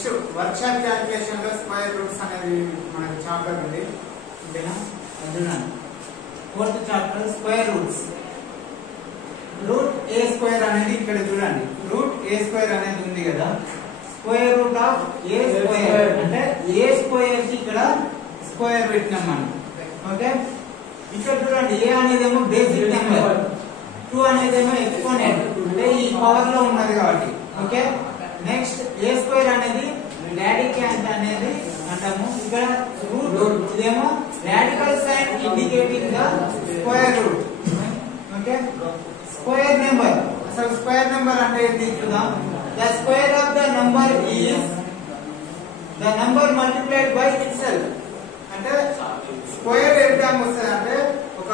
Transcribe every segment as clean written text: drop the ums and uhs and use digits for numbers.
Next workshop calculation లో square roots అనేది మనకి చాప్టర్ ఉంది ఓకేనా అర్థమైంది fourth chapter square roots root A square అనేది ఇక్కడ చూడండి రూట్ ఏ స్క్వేర్ అనేది ఉంది కదా square root of A square అంటే ఏ స్క్వేర్ కి ఇక్కడ స్క్వేర్ పెట్టినాం మనం ఓకే ఇక్కడ చూడండి ఏ అనేదేమో బేసిక్ నెంబర్ 2 అనేదేమో ఎక్స్పోనెంట్ అంటే ఈ పవర్ లో ఉన్నది కాబట్టి ఓకే నెక్స్ట్ ఏ స్క్వేర్ అనేది రాడికాంట్ అనేది అంటాము ఇక్కడ రూట్ ఇదేమో radical sign indicating the square root okay square number అసలు స్క్వేర్ నెంబర్ అంటే ఏంటి చూద్దాం the square of the number is the number multiplied by itself అంటే స్క్వేర్ ఏ విధంగా వస్తుంది అంటే ఒక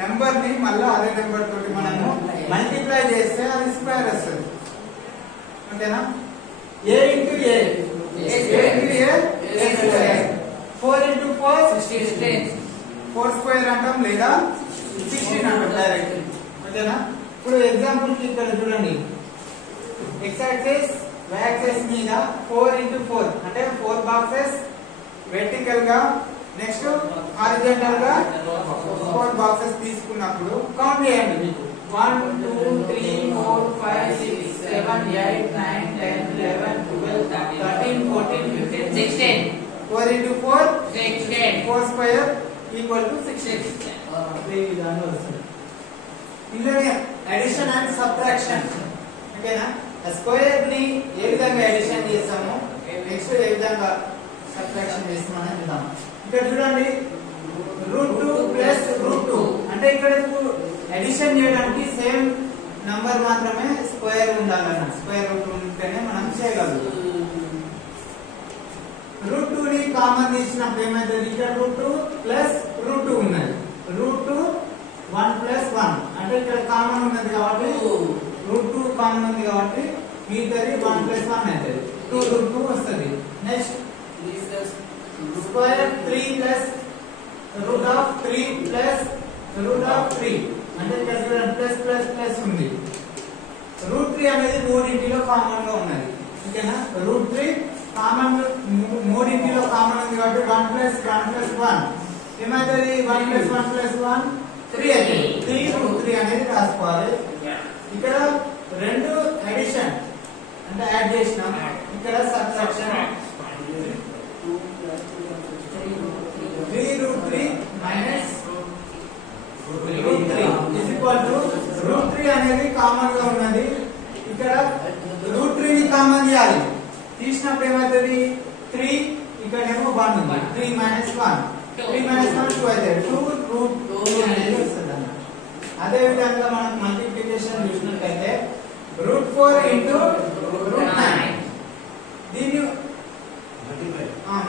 నెంబర్ ని మళ్ళీ అదే నెంబర్ తోటి మనము మల్టిప్లై చేస్తే అది స్క్వేర్ వస్తుంది ఓకేనా a into a into a square 4 into 4 16 4 square అంటాం లేదా 16 అంటాం డైరెక్ట్ ఓకేనా ఇప్పుడు ఎగ్జాంపుల్ కి ఇక్కడ చూడండి x యాక్సిస్ y యాక్సిస్ మీద 4 into 4 అంటే 4 బాక్సెస్ వెర్టికల్ గా నెక్స్ట్ హారిజాంటల్ గా 4 బాక్సెస్ తీసుకున్నప్పుడు కౌంట్ చేయండి మీకు 1 2 3 4 5 6 7 8 9 10 11 12 13 14 15 16 4 into 4 16 4 square equal to 16 ఈ విధంగా వస్తుంది ఇందులో అడిషన్ అండ్ సబ్ట్రాక్షన్ ఓకేనా స్క్వేర్ ని ఏ విధంగా అడిషన్ చేస్తామో నెక్స్ట్ ఏ విధంగా సబ్ట్రాక్షన్ చేస్తామని చూద్దాం ఇక్కడ చూడండి √2 ప్లస్ √2 అంటే ఇక్కడ అడిషన్ చేయడానికి సేమ్ నంబర్ మాత్రమే స్క్వేర్ ఉండాలన్న స్క్వేర్ రూట్ ఉంటేనే మనం చేయగలుగుతాం √2 ని కామన్ తీసినప్పుడు ఏమైంది ఇక్కడ √2 ప్లస్ √2 ఉన్నది √2 1 ప్లస్ 1 అంటే ఇక్కడ కామన్ ఉన్నది కాబట్టి √2 కామన్ ఉంది కాబట్టి మిగతాది 1 ప్లస్ 1 అవుతుంది 2 √2 వస్తుంది నెక్స్ట్ స్క్వేర్ 3 ప్లస్ √3 ప్లస్ √3 అంటే ఇక్కడ చూడండి ప్లస్ ప్లస్ ప్లస్ ఉంది √3 అనేది మూడింటిలో కామన్ గా ఉన్నది ఓకేనా √3 కామన్ మూడింటిలో కామన్ ఉంది కాబట్టి 1 ప్లస్ 1 ప్లస్ 1 ఏమైతుంది 1 ప్లస్ 1 ప్లస్ 1 3 అవుతుంది 3 అనేది రాసుకోవాలి ఇక్కడ రెండు అడిషన్ అంటే యాడ్ చేసినాం ఇక్కడ subtraction 3√3 minus √3 is equal to √3 అనేది కామన్ గా ఉన్నది ఇక్కడ √3 ని కామన్ చేయాలి తీసినప్పుడు ఏమవుతుంది 3 ఇక్కడేమో 1 ఉంది 3 మైనస్ 1 3 మైనస్ 1 2 అవుతుంది 2√2 అనేది వస్తుంది అన్నమాట అదే విధంగా మనం మల్టిప్లికేషన్ చూసినట్లయితే √4 into √9 దీన్ని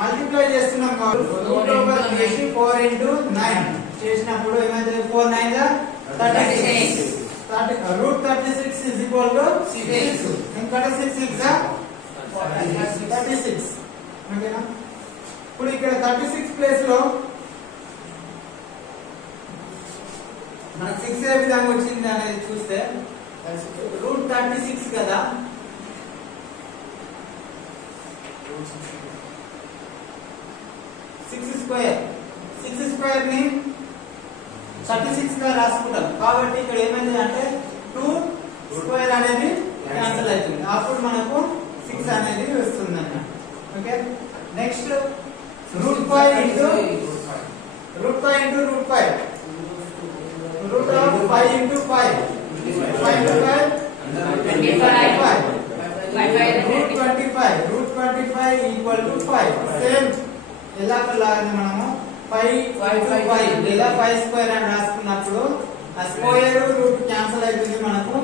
మల్టిప్లై చేస్తున్నాం కాబట్టి √4 చేసి 4 into 9 చేసినప్పుడు ఏమైంది 4 9 గా 36 √36 is equal to 6 ఇంకా 6 6 గా 36 ఓకేనా ఇప్పుడు ఇక్కడ 36 ప్లేస్ లో మనకు 6 ఏ విధంగా వచ్చింది అనేది చూస్తే √36 కదా 6 స్క్వేర్ ని 36 గా రాసుకుంటాం కాబట్టి ఇక్కడ ఏమైంది అంటే 2 స్క్వేర్ అనేది క్యాన్సిల్ అవుతుంది అప్పుడు మనకు 6 అనేది వస్తుంది అన్నమాట okay next √5 into √5 root of 5 into 5 5 into 5 25 √25 equal to 5 same ఎలాగలాగా మనము 5 లేదా 5 స్క్వేర్ అని రాసుకున్నప్పుడు ఆ స్క్వేర్ రూట్ క్యాన్సిల్ అవుతుంది మనకు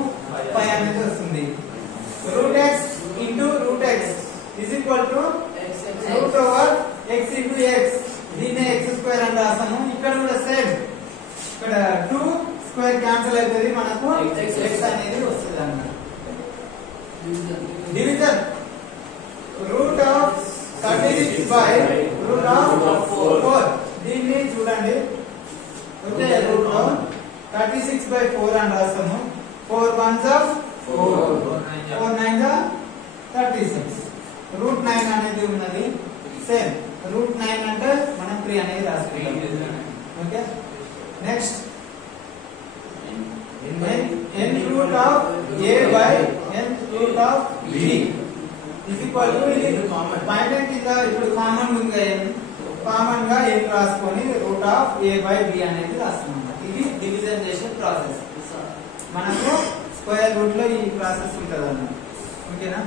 5 అనేది వస్తుంది √x into √x is equal to √x into x దీన్ని x స్క్వేర్ అని రాసాము ఇక్కడ కూడా సేమ్ ఇక్కడ 2 స్క్వేర్ క్యాన్సిల్ అవుతుంది మనకు x అనేది వస్తుంది అన్నమాట డివిజన్ √36 by √4 దీన్ని చూడండి ఓకే √36/4 అని రాస్తాము 4 1s 4 4 9s 36 రూట్ 9 అనేది ఉన్నది సేమ్ రూట్ 9 అంటే మనం 3 అనేది రాసుకుంటాం. Okay next n root of a by n root of b is equal to ఇది ఫైనల్ కింద ఇప్పుడు కామన్ ఉంది కామన్ గా n రాసుకొని root of a by b అనేది రాస్తున్నాం. ఇది డివిజన్ చేసే ప్రాసెస్. మనకు స్క్వేర్ రూట్ లో ఈ ప్రాసెస్ ఉంటదన్నమాట. ఓకేనా?